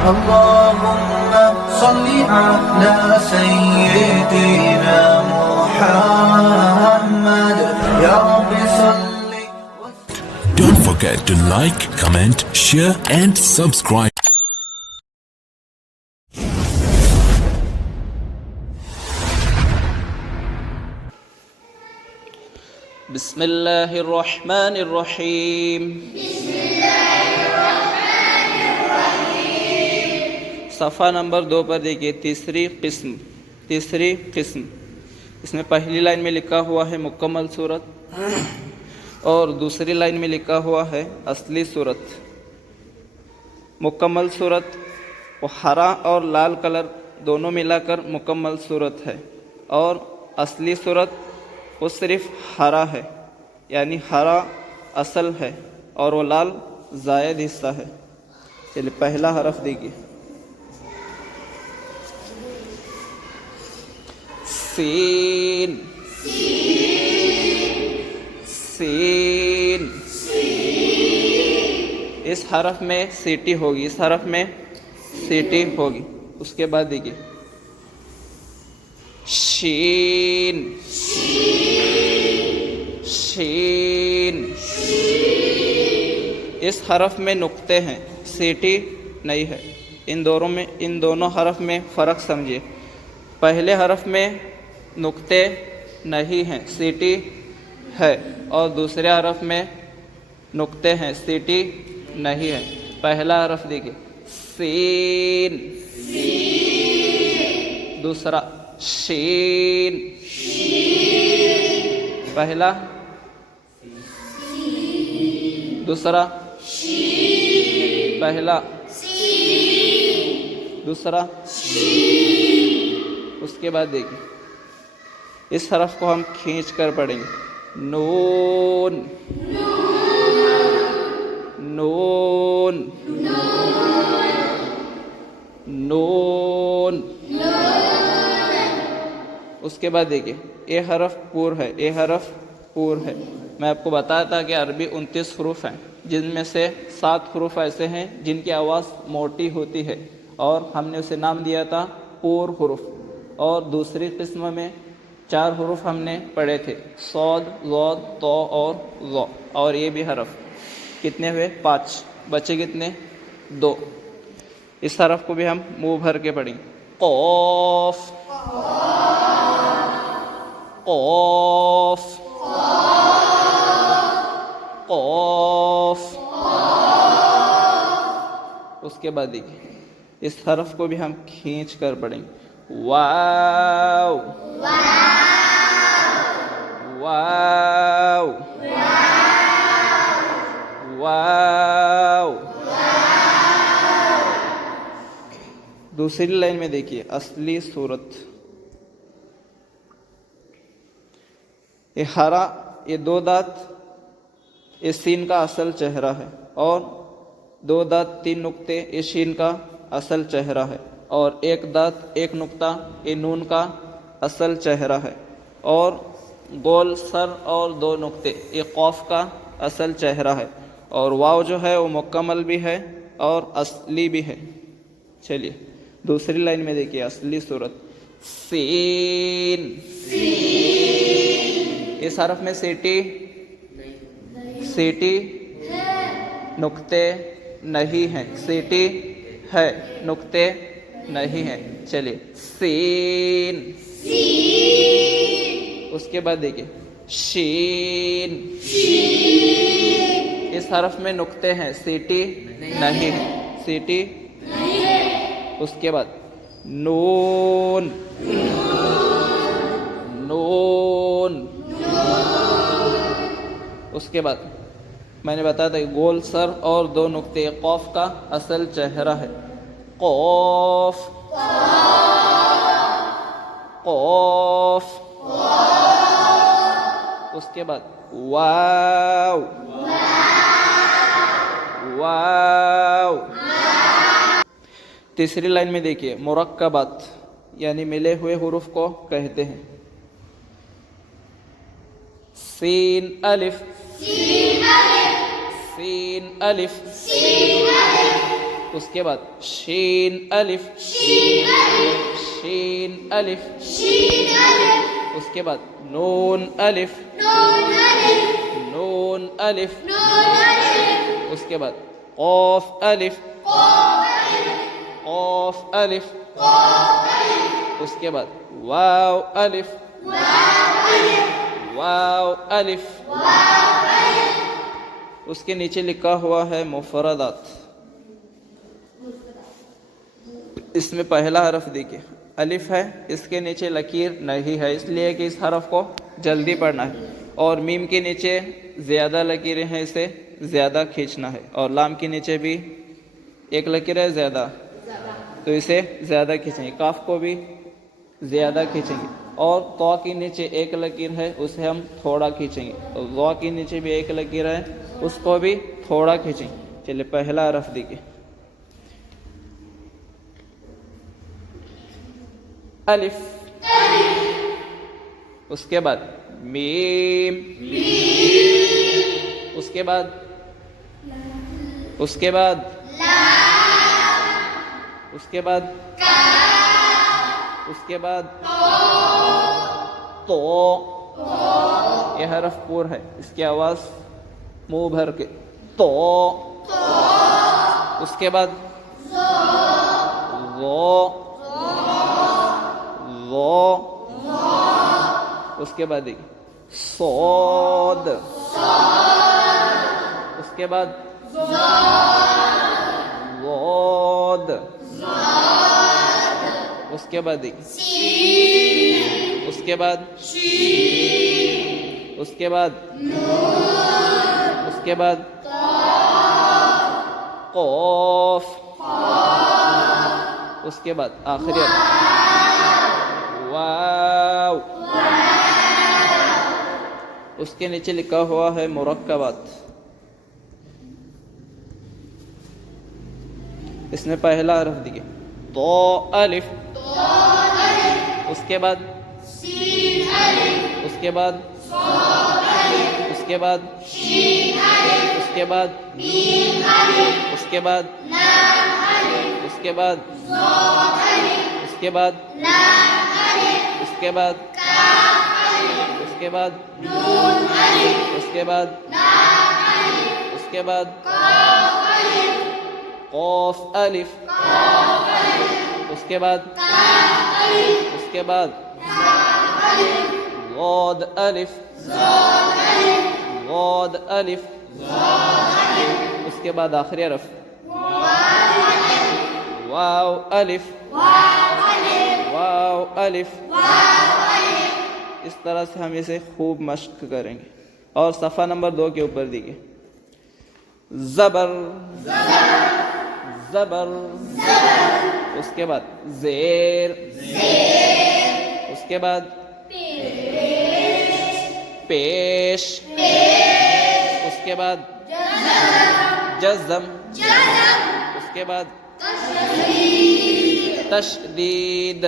اللهم صل على سيدنا محمد يا رب صل. Don't forget to like, comment, share and subscribe. بسم الله الرحمن الرحیم. صفحہ نمبر 2 پر دیکھیے تیسری قسم. اس میں پہلی لائن میں لکھا ہوا ہے مکمل صورت اور دوسری لائن میں لکھا ہوا ہے اصلی صورت. مکمل صورت وہ ہرا اور لال کلر دونوں ملا کر مکمل صورت ہے، اور اصلی صورت وہ صرف ہرا ہے، یعنی ہرا اصل ہے اور وہ لال زائد حصہ ہے. چلیے پہلا حرف دیکھیے سین. اس حرف میں سیٹی ہوگی، اس حرف میں سیٹی ہوگی. اس کے بعد دیکھیے شین. اس حرف میں نقطے ہیں، سیٹی نہیں ہے. ان دونوں حرف میں فرق سمجھیے. پہلے حرف میں نقطے نہیں ہیں، سیٹی ہے، اور دوسرے حرف میں نقطے ہیں، سیٹی نہیں ہے. پہلا حرف دیکھیے سین، دوسرا شین. پہلا، دوسرا، پہلا، دوسرا. اس کے بعد دیکھیں اس حرف کو ہم کھینچ کر پڑھیں گے. نون، نون، نون. اس کے بعد دیکھیں اے حرف پور ہے، اے حرف پور ہے. میں آپ کو بتایا تھا کہ عربی 29 حروف ہیں، جن میں سے 7 حروف ایسے ہیں جن کی آواز موٹی ہوتی ہے، اور ہم نے اسے نام دیا تھا پور حروف. اور دوسری قسم میں 4 حروف ہم نے پڑھے تھے، صاد، ضاد، طا اور ظا. اور یہ بھی حرف کتنے ہوئے؟ 5. بچے کتنے؟ 2. اس حرف کو بھی ہم منہ بھر کے پڑھیں گے. قاف، قاف، قاف. اس کے بعد دیکھیے اس حرف کو بھی ہم کھینچ کر پڑھیں گے. واو، واو، واو. دوسری لائن میں دیکھیے اصلی صورت. یہ ہرا، یہ 2 دانت، یہ سین کا اصل چہرہ ہے، اور 2 دانت 3 نقطے یہ شین کا اصل چہرہ ہے، اور 1 دانت 1 نقطہ یہ نون کا اصل چہرہ ہے، اور گول سر اور 2 نقطے یہ قاف کا اصل چہرہ ہے، اور واو جو ہے وہ مکمل بھی ہے اور اصلی بھی ہے. چلیے دوسری لائن میں دیکھیے اصلی صورت. سین. اس حرف میں سیٹی نقطے نہیں ہیں، سیٹی ہے، نقطے نہیں ہیں. چلیے سین. اس کے بعد دیکھیے شین. اس حرف میں نقطے ہیں، سیٹی نہیں ہے، سیٹی. اس کے بعد نون، نون. اس کے بعد میں نے بتایا تھا کہ گول سر اور 2 نقطے قاف کا اصل چہرہ ہے. قاف، قاف. اس کے بعد واو، واو. تیسری لائن میں دیکھیے مرکبات، یعنی ملے ہوئے حروف کو کہتے ہیں. سین الف، سین الف، اس کے بعد شین الف، شین الف، اس کے بعد نون الف، نون الف، اس کے بعد قاف الف، قاف الف، اس کے بعد واو الف، واو الف، اس کے نیچے لکھا ہوا ہے مفردات. اس میں پہلا حرف دیکھیے الف ہے، اس کے نیچے لکیر نہیں ہے، اس لیے کہ اس حرف کو جلدی پڑھنا ہے. اور میم کے نیچے زیادہ لکیریں ہیں، اسے زیادہ کھینچنا ہے. اور لام کے نیچے بھی ایک لکیر ہے زیادہ، تو اسے زیادہ کھینچیں گے. کاف کو بھی زیادہ کھینچیں گے. اور تو کے نیچے ایک لکیر ہے، اسے ہم تھوڑا کھینچیں گے. اور ضو کے نیچے بھی ایک لکیر ہے، اس کو بھی تھوڑا کھینچیں گے. چلیے پہلا حرف دیکھیے الف، اس کے بعد میم، اس کے بعد اس کے بعد اس کے بعد اس کے بعد تو. یہ حرف پور ہے، اس کی آواز منہ بھر کے تو. اس کے بعد وہ، وہ، اس کے بعد صاد، اس کے بعد ضاد، اس کے بعد اس کے بعد اس کے بعد اس کے بعد قاف، اس کے بعد آخری واو. اس کے نیچے لکھا ہوا ہے مرکبات. اس میں پہلا حرف دیکھیے تو الف، اس کے بعد اس کے بعد اس کے بعد اس کے بعد اس کے بعد اس کے بعد اس کے بعد اس کے بعد اس کے بعد اس کے بعد اس کے بعد قاف الف، اس کے بعد اس کے بعد ضاد الف، ضاد الف، اس کے بعد آخری حرف واو الف، واو الف. اس طرح سے ہم اسے خوب مشق کریں گے. اور صفحہ نمبر 2 کے اوپر دیکھیے زبر، زبر، اس کے بعد زیر، اس کے بعد پیش، اس کے بعد جزم، اس کے بعد تشدید،